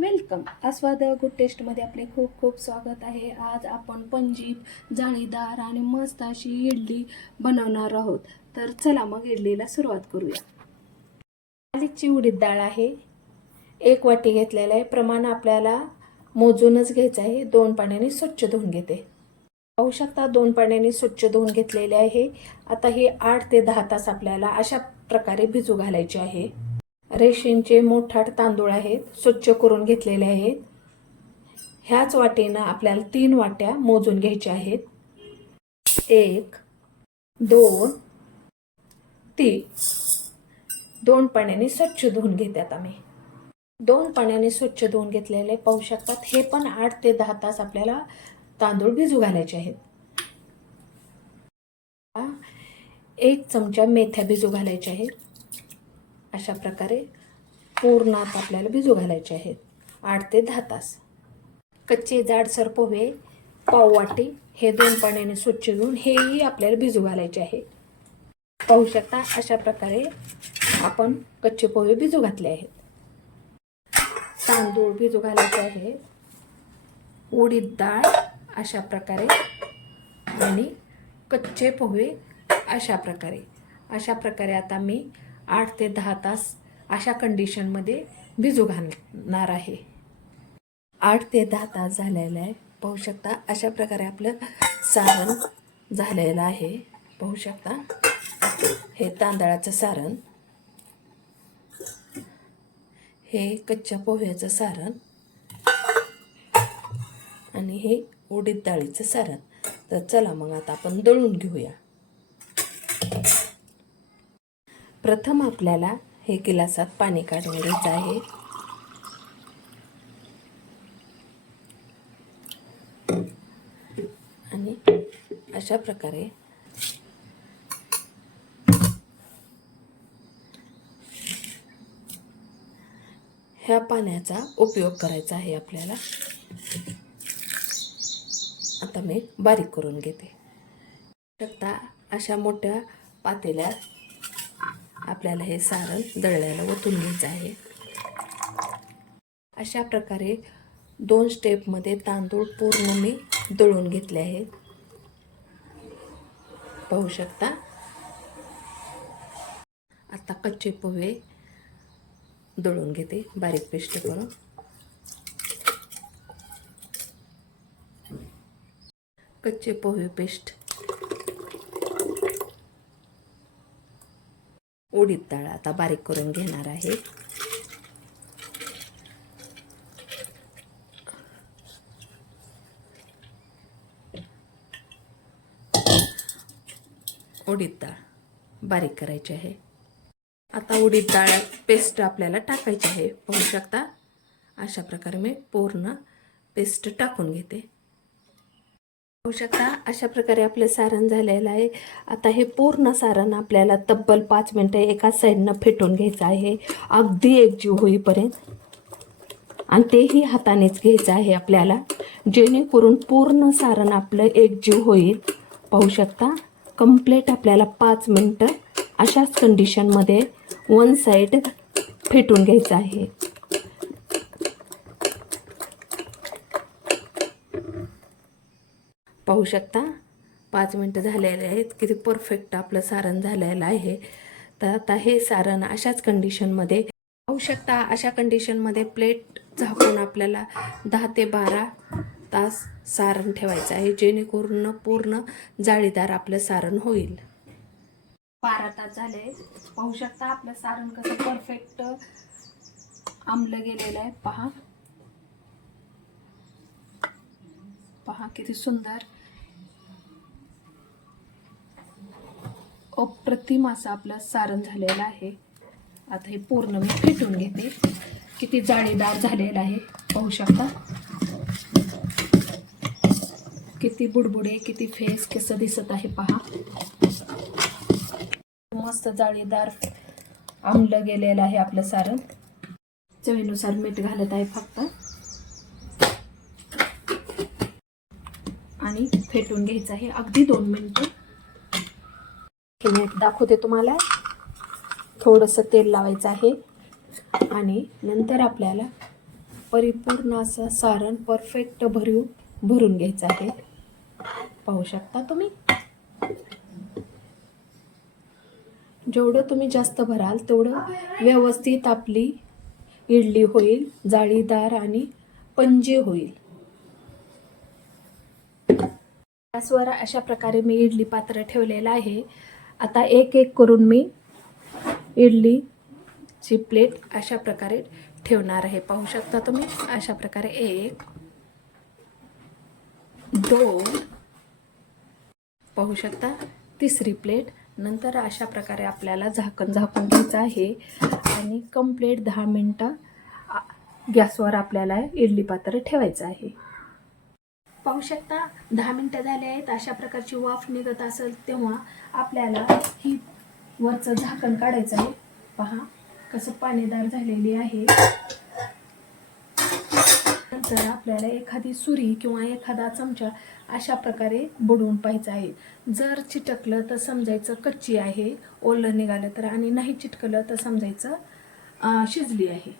Welcome. आस्वाद good टेस्टमध्ये आपले खूप खूप स्वागत आहे. आज आपण पंजीब जाळीदार आणि मस्त अशी इडली बनवणार आहोत. तर चला मग इडलीला सुरुवात करूया. नाशिकची उडीद डाळ आहे. एक वाटी घेतलेला आहे. प्रमाण आपल्याला मोजूनच घ्यायचं आहे. दोन पाण्याने स्वच्छ धुवून घेते. पाहू शकता दोन पाण्याने स्वच्छ धुवून घेतलेले आहे. आता हे आठ ते दहा तास आपल्याला अशा प्रकारे भिजू घालायचे आहे. रेशींचे मोठाट तांदूळ आहेत स्वच्छ करून घेतलेले आहेत. ह्याच वाटेनं आपल्याला तीन वाट्या मोजून घ्यायच्या आहेत. एक दोन तीन. दोन पाण्याने स्वच्छ धुवून घेतात आम्ही. दोन पाण्याने स्वच्छ धुवून घेतलेले पाहू शकतात. हे पण आठ ते दहा तास आपल्याला तांदूळ भिजू घालायचे आहेत. एक चमचा मेथ्या भिजू घालायच्या आहेत. अशा प्रकारे पूर्णात आपल्याला भिजू घालायचे आहेत. आठ ते दहा तास. कच्चे जाडसर पोहे पाववाटी हे दोन पाण्याने स्वच्छ धुवून हेही आपल्याला भिजू घालायचे आहे. पाहू शकता अशा प्रकारे आपण कच्चे पोहे भिजू घातले आहेत. तांदूळ भिजू घालायचे आहे. उडीद डाळ अशा प्रकारे आणि कच्चे पोहे अशा प्रकारे. अशा प्रकारे आता मी आठ ते दहा तास अशा कंडिशनमध्ये भिजू घालणार आहे. आठ ते दहा तास झालेलं आहे. पाहू शकता अशा प्रकारे आपलं सारण झालेलं आहे. पाहू शकता हे तांदळाचं सारण. हे कच्च्या पोह्याचं सारण. आणि हे उडीद डाळीचं सारण. तर चला मग आता आपण दळून घेऊया. प्रथम आपल्याला हे गिलासात पाणी काढून घ्यायचं आहे. आणि अशा प्रकारे ह्या पाण्याचा उपयोग करायचा आहे आपल्याला. आता मी बारीक करून घेते. शकता अशा मोठ्या पातेल्यात आपल्याला हे सारण दळल्याला ओतून घ्यायचं आहे. अशा प्रकारे दोन स्टेपमध्ये तांदूळ पूर्ण मी दळून घेतले आहेत. पाहू शकता? आता कच्चे पोहे दळून घेते बारीक पेस्ट करून. कच्चे पोहे पेस्ट उडीद डाळ आता बारीक करून घेणार आहे. उडीद डाळ बारीक करायची आहे. आता उडीद डाळ पेस्ट आपल्याला टाकायची आहे. पाहू शकता अशा प्रकारे मी पूर्ण पेस्ट टाकून घेते. पाहू शकता. अशा प्रकारे आपलं सारण झालेलं आहे. आता हे पूर्ण सारण आपल्याला तब्बल पाच मिनटं एका साईडनं फेटून घ्यायचं आहे. अगदी एकजीव होईपर्यंत. आणि तेही हातानेच घ्यायचं आहे आपल्याला. जेणेकरून पूर्ण सारण आपलं एकजीव होईल. पाहू शकता. कम्प्लेट आपल्याला पाच मिनटं अशाच कंडिशनमध्ये वन साईड फेटून घ्यायचं आहे. पाहू शकता. पाच मिनटं झालेले आहेत. किती परफेक्ट आपलं सारण झालेलं आहे. तर आता हे सारण अशाच कंडिशनमध्ये पाहू शकता. अशा कंडिशनमध्ये प्लेट झाकून आपल्याला दहा ते बारा तास सारण ठेवायचं आहे. जेणेकरून पूर्ण जाळीदार आपलं सारण होईल. बारा तास झाले. पाहू शकता आपलं सारण कसं परफेक्ट आंबलं गेलेलं आहे. पहा. पहा किती सुंदर. अप्रतिम असा आपलं सारण झालेला आहे. आता हे पूर्ण मी फेटून घेते. किती जाळीदार झालेलं आहे पाहू शकता. किती बुडबुडे किती फेस कसं दिसत आहे पहा. मस्त जाळीदार आंबलं गेलेलं आहे आपलं सारण चवीनुसार मीठ घालत आहे फक्त. आणि फेटून घ्यायचं आहे अगदी दोन मिनटं. मीठ दाखवते तुम्हाला. थोडंसं तेल लावायचं आहे. आणि नंतर आपल्याला परिपूर्ण असं सारण परफेक्ट भरून भरून घ्यायचं आहे. पाहू शकता तुम्ही? जेवढं तुम्ही जास्त भराल तेवढं व्यवस्थित आपली इडली होईल जाळीदार आणि पंजी होईल. गॅसवर अशा प्रकारे मी इडली पात्र ठेवलेलं आहे. आता एक एक करून मी इडलीची प्लेट अशा प्रकारे ठेवणार आहे. पाहू शकता तुम्ही? अशा प्रकारे एक दोन पाहू शकता? तिसरी प्लेट. नंतर अशा प्रकारे आपल्याला झाकण झाकून घ्यायचं आहे. आणि कंप्लीट दहा मिनटं गॅसवर आपल्याला इडली पात्र ठेवायचं आहे. पाहू शकता. दहा मिनटं झाले आहेत. अशा प्रकारची वाफ निघत असेल तेव्हा आपल्याला ही वरचं झाकण काढायचं आहे. पहा कसं पाणीदार झालेली आहे. नंतर आपल्याला एखादी सुरी किंवा एखादा चमचा अशा प्रकारे बुडवून पाहायचं आहे. जर चिटकलं तर समजायचं कच्ची आहे ओलं निघालं तर आणि नाही चिटकलं तर समजायचं शिजली आहे.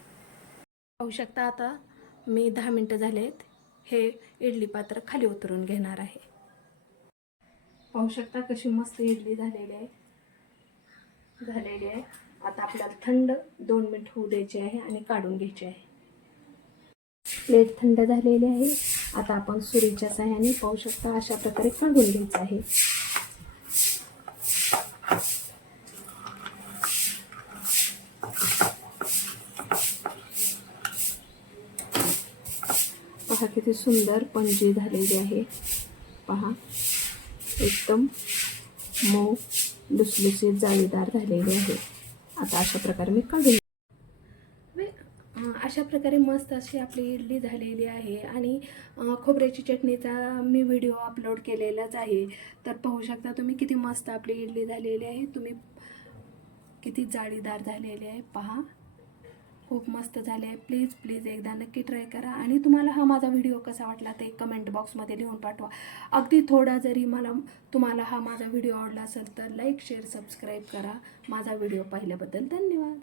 पाहू शकता आता मी दहा मिनटं झाले आहेत. हे इडली पात्र खाली उतरून घेणार आहे. पाहू शकता कशी मस्त इडली झालेली आहे. झालेली आहे. आता आपल्याला थंड दोन मिनिट होऊ द्यायची आहे आणि काढून घ्यायची आहे. प्लेट थंड झालेली आहे. आता आपण सुरीच्या साह्याने पाहू शकता अशा प्रकारे काढून घ्यायचं आहे. पहा किती सुंदर पणजी झालेली आहे. पहा. एकदम मऊ लुसलुसीत जाळीदार झालेली आहे. आता अशा प्रकारे मी काढून अशा प्रकारे मस्त अशी आपली इडली झालेली आहे आणि खोबऱ्याची चटणीचा मी व्हिडिओ अपलोड केलेलाच आहे. तर पाहू शकता तुम्ही किती मस्त आपली इडली झालेली आहे. तुम्ही किती जाळीदार झालेली आहे. पहा. खूप मस्त झाले. आहे प्लीज प्लीज एकदा नक्की ट्राय करा. आणि तुम्हाला हा माझा व्हिडिओ कसा वाटला ते कमेंट बॉक्समध्ये लिहून पाठवा. अगदी थोडा जरी मला तुम्हाला हा माझा व्हिडिओ आवडला असेल तर लाईक शेअर सबस्क्राईब करा. माझा व्हिडिओ पाहिल्याबद्दल धन्यवाद.